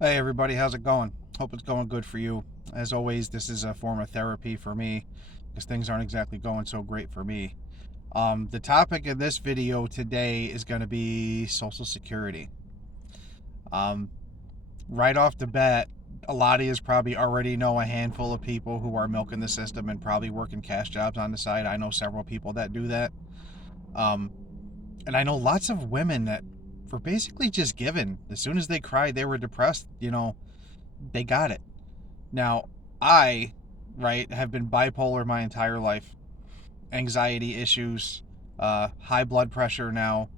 Hey everybody, how's it going? Hope it's going good for you. As always, this is a form of therapy for me because things aren't exactly going so great for me. The topic of this video today is going to be Social Security. Um, right off the bat, a lot of you probably already know a handful of people who are milking the system and probably working cash jobs on the side. I know several people that do that. Um, and I know lots of women that were basically just given. As soon as they cried, they were depressed, they got it. Now, I, right, have been bipolar my entire life, anxiety issues, high blood pressure now.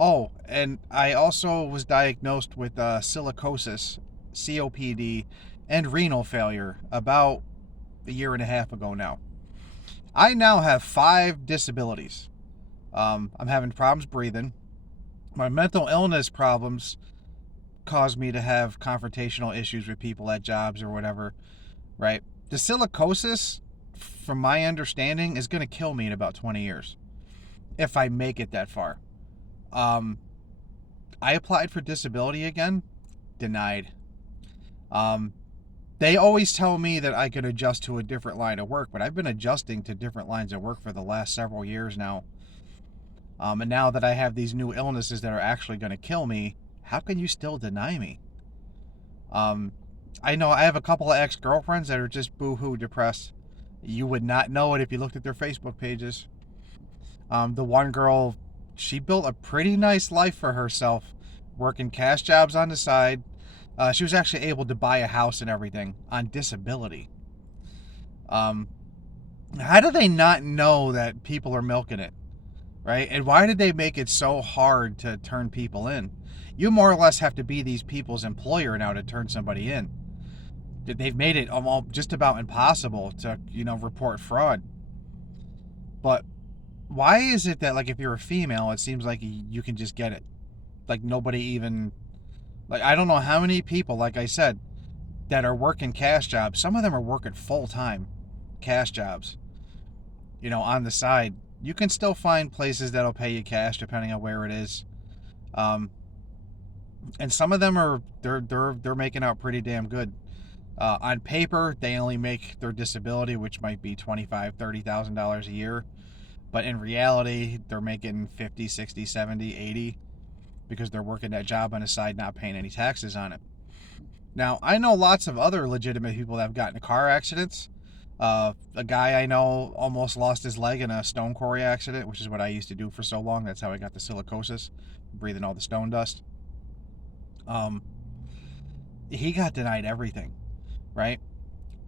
Oh, and I also was diagnosed with silicosis, COPD, and renal failure about a year and a half ago now. I now have 5 disabilities. I'm having problems breathing. My mental illness problems cause me to have confrontational issues with people at jobs or whatever, right? The silicosis, from my understanding, is going to kill me in about 20 years if I make it that far. Um, I applied for disability again, denied. Um, they always tell me that I could adjust to a different line of work, but I've been adjusting to different lines of work for the last several years now. And now that I have these new illnesses that are actually going to kill me, how can you still deny me? Um, I know I have a couple of ex-girlfriends that are just boo-hoo depressed. You would not know it if you looked at their Facebook pages. The one girl, she built a pretty nice life for herself, working cash jobs on the side. She was actually able to buy a house and everything on disability. Um, how do they not know that people are milking it, right? And why did they make it so hard to turn people in? You more or less have to be these people's employer now to turn somebody in. They've made it almost just about impossible to, report fraud. But why is it that, like, if you're a female, it seems like you can just get it? Like, nobody even, like, I don't know how many people, like I said, that are working cash jobs. Some of them are working full time cash jobs, on the side. You can still find places that'll pay you cash depending on where it is. Um, and some of them are they're making out pretty damn good. On paper, they only make their disability, which might be $25,000-$30,000 a year, but in reality, they're making 50, 60, 70, 80 because they're working that job on the side, not paying any taxes on it. Now, I know lots of other legitimate people that have gotten into car accidents. A guy I know almost lost his leg in a stone quarry accident, which is what I used to do for so long. That's how I got the silicosis, breathing all the stone dust. Um, he got denied everything, right?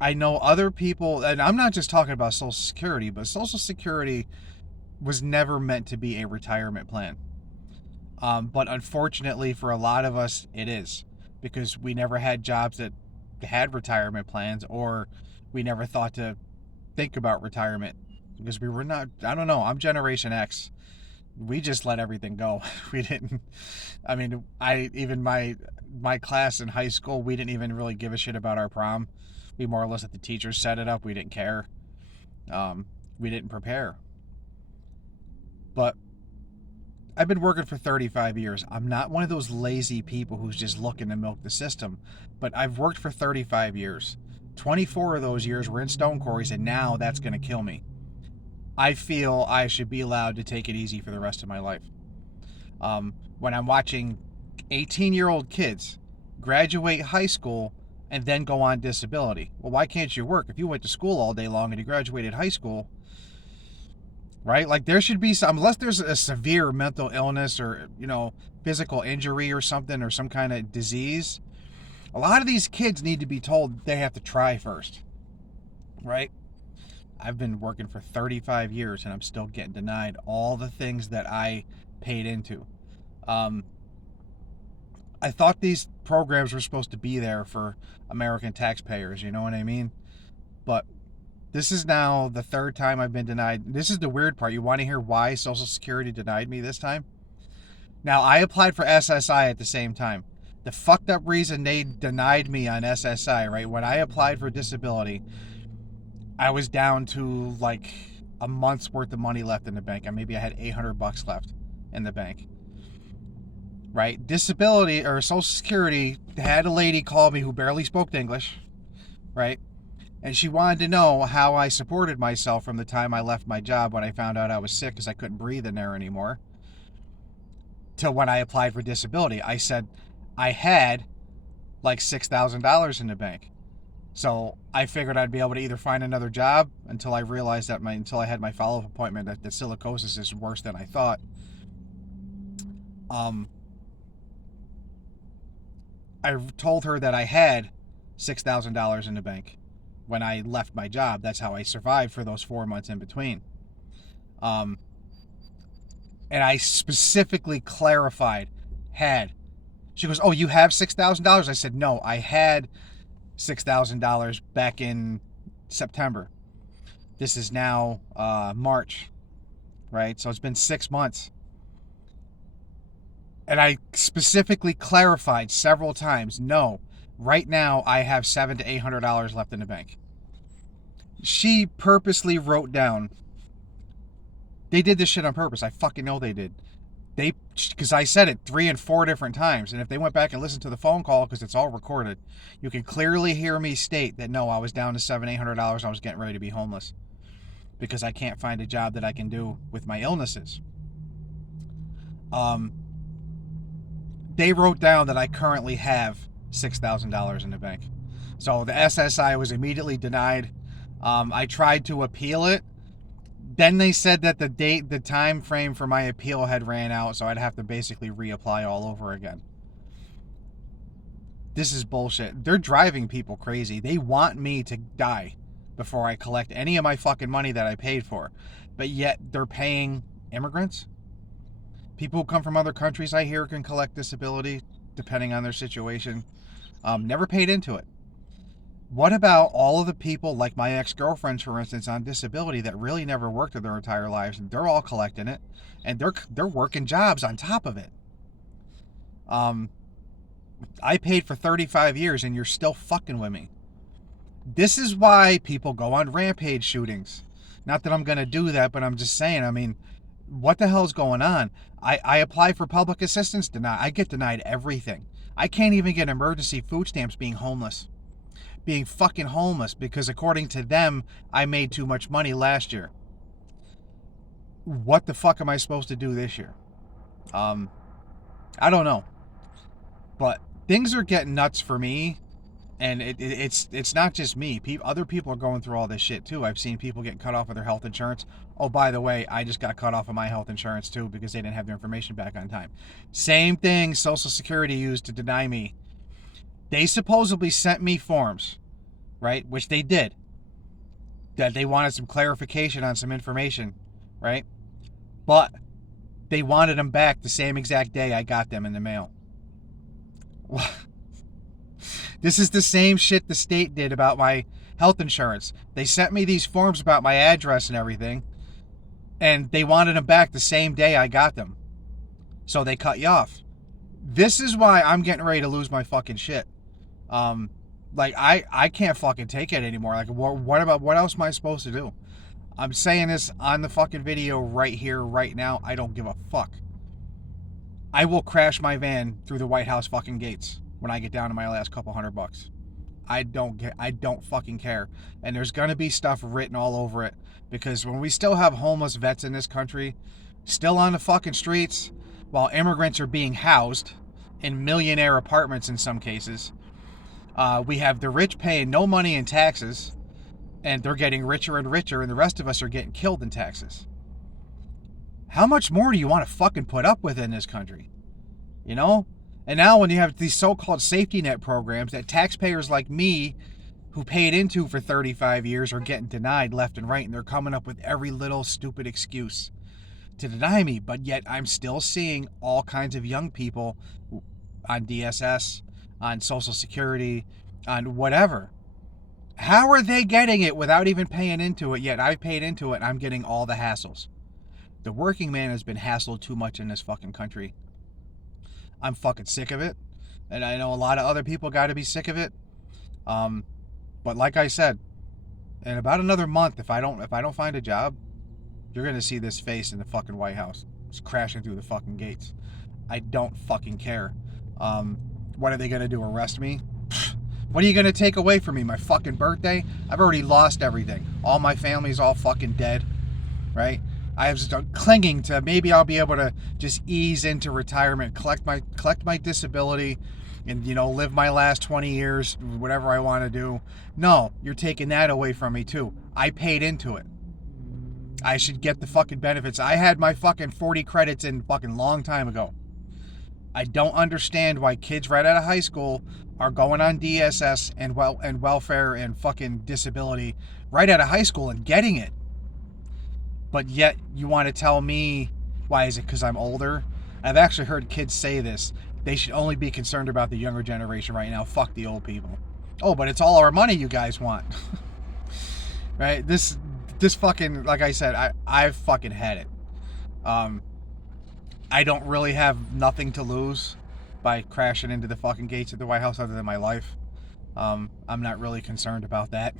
I know other people, and I'm not just talking about Social Security, but Social Security was never meant to be a retirement plan. But unfortunately, for a lot of us, it is because we never had jobs that had retirement plans, or we never thought to think about retirement because we were not. I don't know. I'm Generation X. We just let everything go. We didn't. I mean, I even my class in high school, we didn't even really give a shit about our prom. We more or less let the teachers set it up. We didn't care. Um, we didn't prepare. But I've been working for 35 years. I'm not one of those lazy people who's just looking to milk the system, but I've worked for 35 years. 24 of those years were in stone quarries, and now that's going to kill me. I feel I should be allowed to take it easy for the rest of my life. When I'm watching 18-year-old kids graduate high school and then go on disability, well, why can't you work? If you went to school all day long and you graduated high school, right? Like, there should be some, unless there's a severe mental illness or, physical injury or something, or some kind of disease. A lot of these kids need to be told they have to try first, right? I've been working for 35 years and I'm still getting denied all the things that I paid into. Um, I thought these programs were supposed to be there for American taxpayers, you know what I mean? But this is now the third time I've been denied. This is the weird part. You want to hear why Social Security denied me this time? Now, I applied for SSI at the same time. The fucked up reason they denied me on SSI, right? When I applied for disability, I was down to like a month's worth of money left in the bank. And maybe I had $800 left in the bank. right? Disability or Social Security had a lady call me who barely spoke English, right? And she wanted to know how I supported myself from the time I left my job when I found out I was sick because I couldn't breathe in there anymore to when I applied for disability. I said I had like $6,000 in the bank. So I figured I'd be able to either find another job until I realized that until I had my follow-up appointment that the silicosis is worse than I thought. Um, I told her that I had $6,000 in the bank when I left my job. That's how I survived for those 4 months in between. Um, and I specifically clarified had. She goes, "Oh, you have $6,000?" I said, "No, I had $6,000 back in September. This is now March, right? So it's been 6 months." And I specifically clarified several times, no, right now I have $700 to $800 left in the bank. She purposely wrote down. They did this shit on purpose. I fucking know they did. Because I said it 3 and 4 different times, and if they went back and listened to the phone call, because it's all recorded, you can clearly hear me state that no, I was down to $700-$800. I was getting ready to be homeless because I can't find a job that I can do with my illnesses. They wrote down that I currently have $6,000 in the bank. So the SSI was immediately denied. I tried to appeal it. Then they said that the time frame for my appeal had ran out, so I'd have to basically reapply all over again. This is bullshit. They're driving people crazy. They want me to die before I collect any of my fucking money that I paid for. But yet they're paying immigrants. People who come from other countries, I hear, can collect disability depending on their situation. Never paid into it. What about all of the people like my ex-girlfriends, for instance, on disability that really never worked in their entire lives, and they're all collecting it, and they're working jobs on top of it. I paid for 35 years, and you're still fucking with me. This is why people go on rampage shootings. Not that I'm gonna do that, but I'm just saying. I mean, what the hell's going on? I apply for public assistance, denied. I get denied everything. I can't even get emergency food stamps being fucking homeless because according to them, I made too much money last year. What the fuck am I supposed to do this year? I don't know. But things are getting nuts for me, and it's not just me. Other people are going through all this shit too. I've seen people get cut off of their health insurance. Oh, by the way, I just got cut off of my health insurance too because they didn't have their information back on time. Same thing Social Security used to deny me. They supposedly sent me forms, right? Which they did. That they wanted some clarification on some information, right? But they wanted them back the same exact day I got them in the mail. This is the same shit the state did about my health insurance. They sent me these forms about my address and everything, and they wanted them back the same day I got them. So they cut you off. This is why I'm getting ready to lose my fucking shit. Like I can't fucking take it anymore. Like what else am I supposed to do? I'm saying this on the fucking video right here, right now. I don't give a fuck. I will crash my van through the White House fucking gates when I get down to my last couple $100. I don't fucking care. And there's gonna be stuff written all over it because when we still have homeless vets in this country, still on the fucking streets, while immigrants are being housed in millionaire apartments in some cases, we have the rich paying no money in taxes, and they're getting richer and richer, and the rest of us are getting killed in taxes. How much more do you want to fucking put up with in this country? You know? And now when you have these so-called safety net programs that taxpayers like me who paid into for 35 years are getting denied left and right, and they're coming up with every little stupid excuse to deny me, but yet I'm still seeing all kinds of young people on DSS, on Social Security, on whatever. How are they getting it without even paying into it, yet I've paid into it and I'm getting all the hassles? The working man has been hassled too much in this fucking country. I'm fucking sick of it, and I know a lot of other people got to be sick of it. But like I said, in about another month, if I don't find a job, you're gonna see this face in the fucking White House. It's crashing through the fucking gates. I don't fucking care. What are they gonna do? Arrest me? What are you gonna take away from me? My fucking birthday? I've already lost everything. All my family's all fucking dead, right? I was clinging to maybe I'll be able to just ease into retirement, collect my disability, and live my last 20 years, whatever I want to do. No, you're taking that away from me too. I paid into it. I should get the fucking benefits. I had my fucking 40 credits in fucking long time ago. I don't understand why kids right out of high school are going on DSS and welfare and fucking disability right out of high school and getting it. But yet you want to tell me, why is it because I'm older? I've actually heard kids say this. They should only be concerned about the younger generation right now. Fuck the old people. Oh, but it's all our money you guys want. Right? This fucking, like I said, I've fucking had it. I don't really have nothing to lose by crashing into the fucking gates of the White House other than my life. I'm not really concerned about that.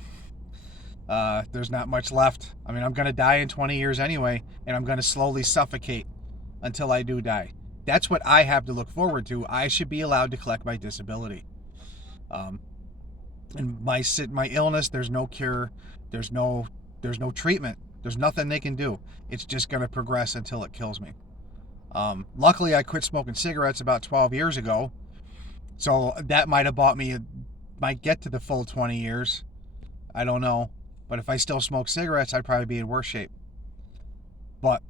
There's not much left. I mean, I'm going to die in 20 years anyway, and I'm going to slowly suffocate until I do die. That's what I have to look forward to. I should be allowed to collect my disability. And my illness, there's no cure. There's no treatment. There's nothing they can do. It's just going to progress until it kills me. Luckily, I quit smoking cigarettes about 12 years ago. So that might have might get to the full 20 years. I don't know. But if I still smoke cigarettes, I'd probably be in worse shape. But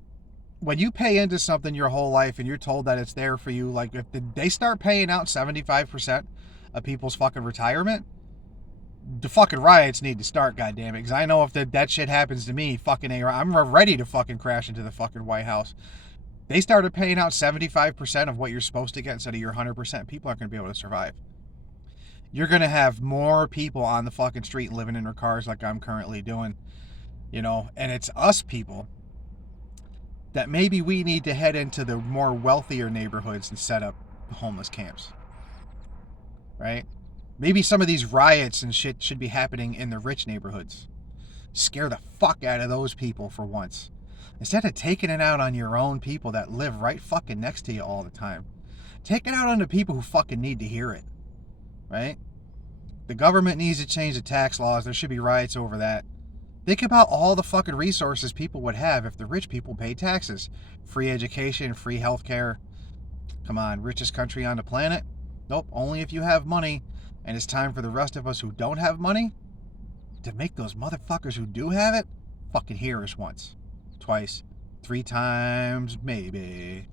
when you pay into something your whole life and you're told that it's there for you, like if they start paying out 75% of people's fucking retirement, the fucking riots need to start, goddammit. Because I know if that shit happens to me, I'm ready to fucking crash into the fucking White House. They started paying out 75% of what you're supposed to get instead of your 100%. People aren't going to be able to survive. You're going to have more people on the fucking street living in their cars like I'm currently doing, and it's us people that maybe we need to head into the more wealthier neighborhoods and set up homeless camps, right? Maybe some of these riots and shit should be happening in the rich neighborhoods. Scare the fuck out of those people for once. Instead of taking it out on your own people that live right fucking next to you all the time. Take it out on the people who fucking need to hear it. Right? The government needs to change the tax laws. There should be riots over that. Think about all the fucking resources people would have if the rich people paid taxes. Free education, free healthcare. Come on, richest country on the planet? Nope, only if you have money. And it's time for the rest of us who don't have money to make those motherfuckers who do have it fucking hear us once, twice, 3 times, maybe.